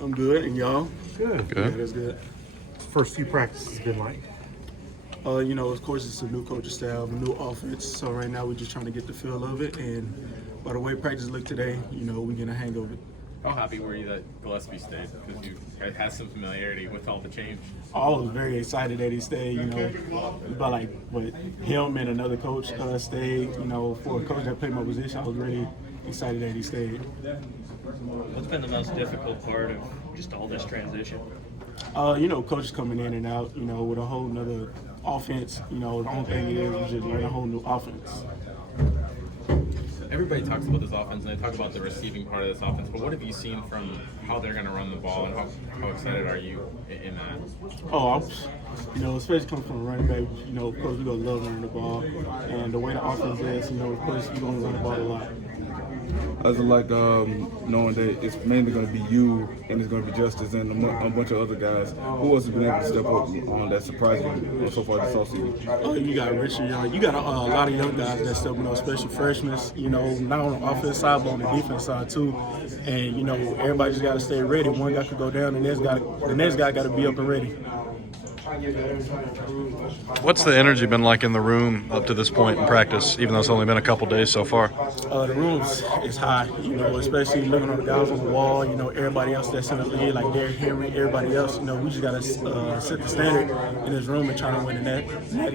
I'm good, and y'all? Good. Yeah, that's good. First few practices been like? Of course, it's a new coaching staff, a new offense. So right now, we're just trying to get the feel of it. And by the way practice looked today, we get a hang of it. How happy were you that Gillespie stayed? Because you had some familiarity with all the change. I was very excited that he stayed. But him and another coach stayed. For a coach that played my position, I was really excited that he stayed. What's been the most difficult part of just all this transition? Coaches coming in and out, with a whole nother offense. The only thing is just learn a whole new offense. Everybody talks about this offense, and they talk about the receiving part of this offense, but what have you seen from how they're going to run the ball, and how excited are you in that? Especially coming from a running back, of course, we're going to love running the ball. And the way the offense is, of course, we're going to run the ball a lot. I just like knowing that it's mainly going to be you and it's going to be Justice and a bunch of other guys. Who else has been able to step up on that surprised you so far this offseason? You got Richard Young. You got a lot of young guys that stepping up, especially freshmen, not on the offense side, but on the defense side too. And, everybody just got to stay ready. One guy could go down, and the next guy got to be up and ready. What's the energy been like in the room up to this point in practice, even though it's only been a couple days so far? The room is high, especially looking at the guys on the wall, everybody else that's in the league, like Derrick Henry, everybody else, we just got to set the standard in this room and try to win the natty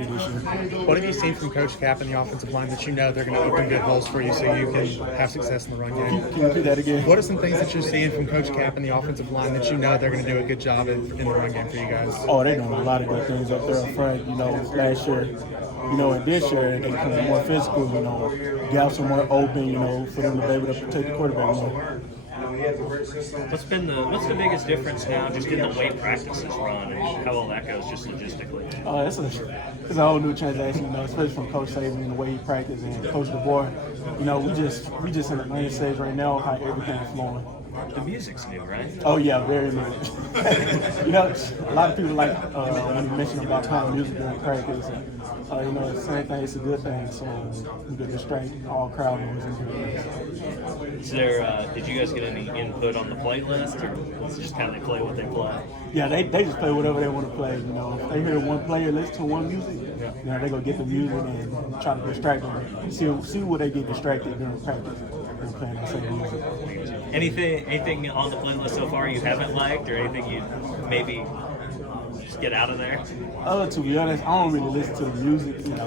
this year. What have you seen from Coach Cap and the offensive line that they're going to open good holes for you so you can have success in the run game? Can you do that again? What are some things that you're seeing from Coach Cap and the offensive line that they're going to do a good job in the run game for you guys? Oh, they're doing a lot of good things up there up front, last year. And this year, they become more physical, gaps are more open, for them to be able to protect the quarterback more. What's the biggest difference now just in the way practices run and how all that goes just logistically? It's a whole new transaction, especially from Coach Saban and the way he practices and Coach DeBoer. We just in the main stage right now, how everything is flowing. The music's new, right? Oh yeah, very much. A lot of people like when you mention about playing music during practice. The same thing. It's a good thing. So we can distract all crowd noise. Is there? Did you guys get any input on the playlist, or is it just kind of they play what they play? Yeah, they just play whatever they want to play. If they hear one player listen to one music, they gonna get the music and try to distract them. See where they get distracted during practice. Playing that same music. Anything on the playlist so far you haven't liked, or anything you maybe just get out of there? To be honest, I don't really listen to the music.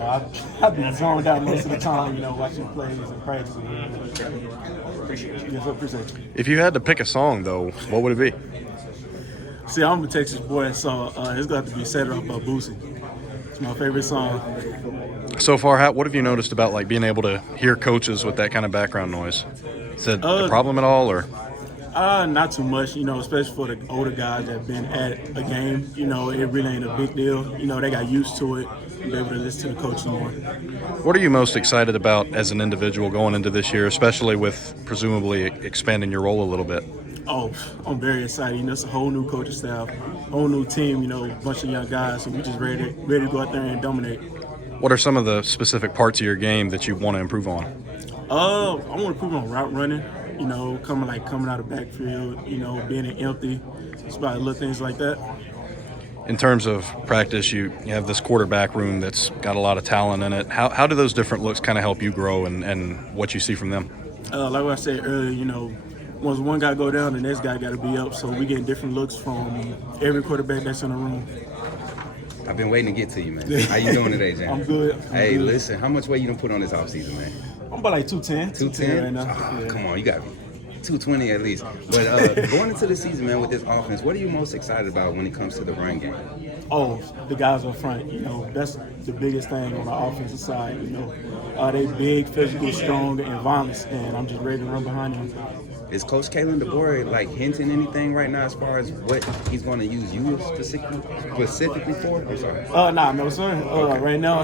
I've been zoned out most of the time. Watching plays and practicing. Appreciate you. Yes, I appreciate you. If you had to pick a song, though, what would it be? See, I'm a Texas boy, so it's got to be "Set It Up" by Boosie. It's my favorite song. So far, what have you noticed about being able to hear coaches with that kind of background noise? Is that a problem at all, or? Not too much, especially for the older guys that have been at a game. It really ain't a big deal. They got used to it and be able to listen to the coach more. What are you most excited about as an individual going into this year, especially with presumably expanding your role a little bit? Oh, I'm very excited. It's a whole new coaching staff, whole new team, a bunch of young guys. So we just ready to go out there and dominate. What are some of the specific parts of your game that you want to improve on? I want to improve on route running, coming out of backfield, being empty. It's about little things like that. In terms of practice, you have this quarterback room that's got a lot of talent in it. How do those different looks kind of help you grow and what you see from them? Like I said earlier, once one guy go down, the next guy got to be up. So we getting different looks from every quarterback that's in the room. I've been waiting to get to you, man. How you doing today, James? I'm good. Hey, listen, how much weight you done put on this offseason, man? I'm about 210. 210 right now. Yeah. Come on, you got 220 at least. But going into the season, man, with this offense, what are you most excited about when it comes to the run game? Oh, the guys up front. That's the biggest thing on the offensive side. They big, physical, strong, and violent, and I'm just ready to run behind them. Is Coach Kalen DeBoer hinting anything right now as far as what he's going to use you specifically for? I'm sorry. No, sir. Right now,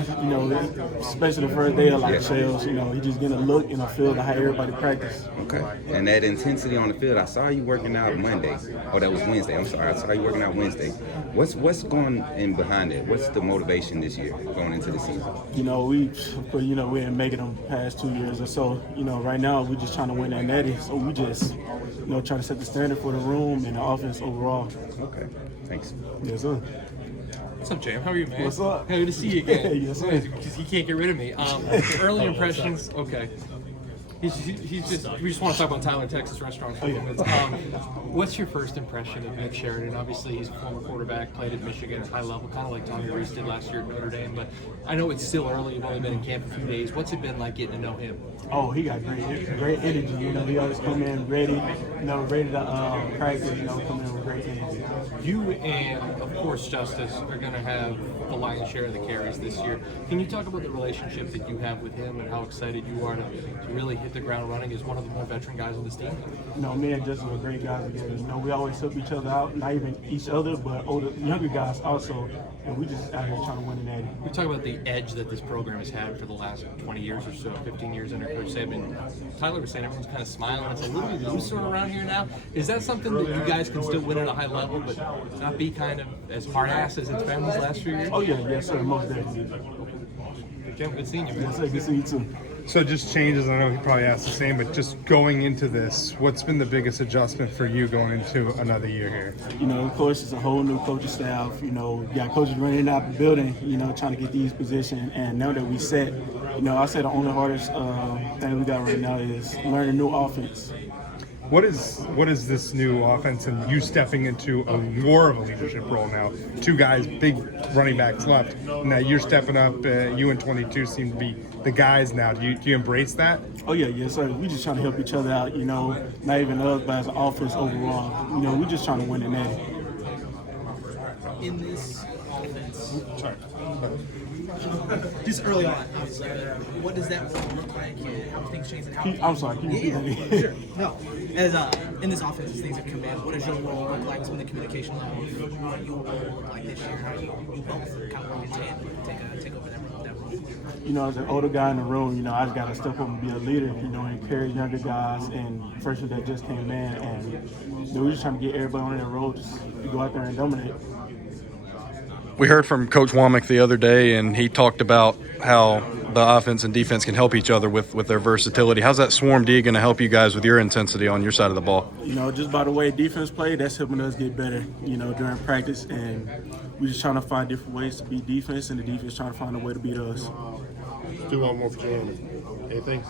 especially the first day of shells, he just getting a look and a feel to how everybody practice. Okay. And that intensity on the field, I saw you working out Monday. Oh, that was Wednesday. I'm sorry. I saw you working out Wednesday. What's going in behind it? What's the motivation this year going into the season? We didn't make it them past 2 years or so. Right now we're just trying to win that natty. So we just just try to set the standard for the room and the offense overall. Okay. Thanks. Yes, sir. What's up, Jam? How are you, man? What's up? Hey, good to see you again. Yes, sir. Because you can't get rid of me. Early impressions, okay. We just want to talk about Tyler, Texas restaurants for a moment. What's your first impression of Nick Sheridan? Obviously, he's a former quarterback, played at Michigan at high level, kind of like Tommy Reese did last year at Notre Dame. But I know it's still early. You've only been in camp a few days. What's it been like getting to know him? Oh, he got great energy. He always come in ready, ready to practice. Come in with great energy. You and, of course, Justice are going to have the lion's share of the carries this year. Can you talk about the relationship that you have with him and how excited you are to really hit the ground running as one of the more veteran guys on this team? Me and Justin are great guys together. We always help each other out, not even each other, but younger guys also. And we just out here trying to win the natty. We talk about the edge that this program has had for the last 20 years or so, 15 years under Coach Saban. Tyler was saying everyone's kind of smiling. It's a little bit looser around here now. Is that something that you guys can still win at a high level, but not be kind of as hard-ass as it's been these last few years? Oh, yeah, yes, sir, most definitely. Jim, good seeing you, man. Yes, sir, good seeing you, too. So just changes, I know he probably asked the same, but just going into this, what's been the biggest adjustment for you going into another year here? Of course, it's a whole new coaching staff. You got coaches running out the building, trying to get these positions. And now that we set, I say the only hardest thing we got right now is learning a new offense. What is this new offense and you stepping into more of a leadership role now? Two guys, big running backs left. Now you're stepping up. You and 22 seem to be the guys now. Do you embrace that? Oh yeah, yes sir. We just trying to help each other out. Not even us, but as an offense overall. We just trying to win the natty. In this offense, just early on, obviously, what does that look like? How things change and how? I'm sorry, can you repeat that? Sure. No. As in this offense, as things have come in, what does your role look like? What's been the communication level? What your role look like this year? How you both kind of work in tandem, take over that role? As an older guy in the room, I just got to step up and be a leader, and encourage younger guys and freshmen that just came in, and we're just trying to get everybody on their role, just to go out there and dominate. We heard from Coach Womack the other day, and he talked about how the offense and defense can help each other with their versatility. How's that Swarm D going to help you guys with your intensity on your side of the ball? Just by the way defense play, that's helping us get better, during practice. And we're just trying to find different ways to beat defense, and the defense trying to find a way to beat us. Do one more for Jeremy. Anything?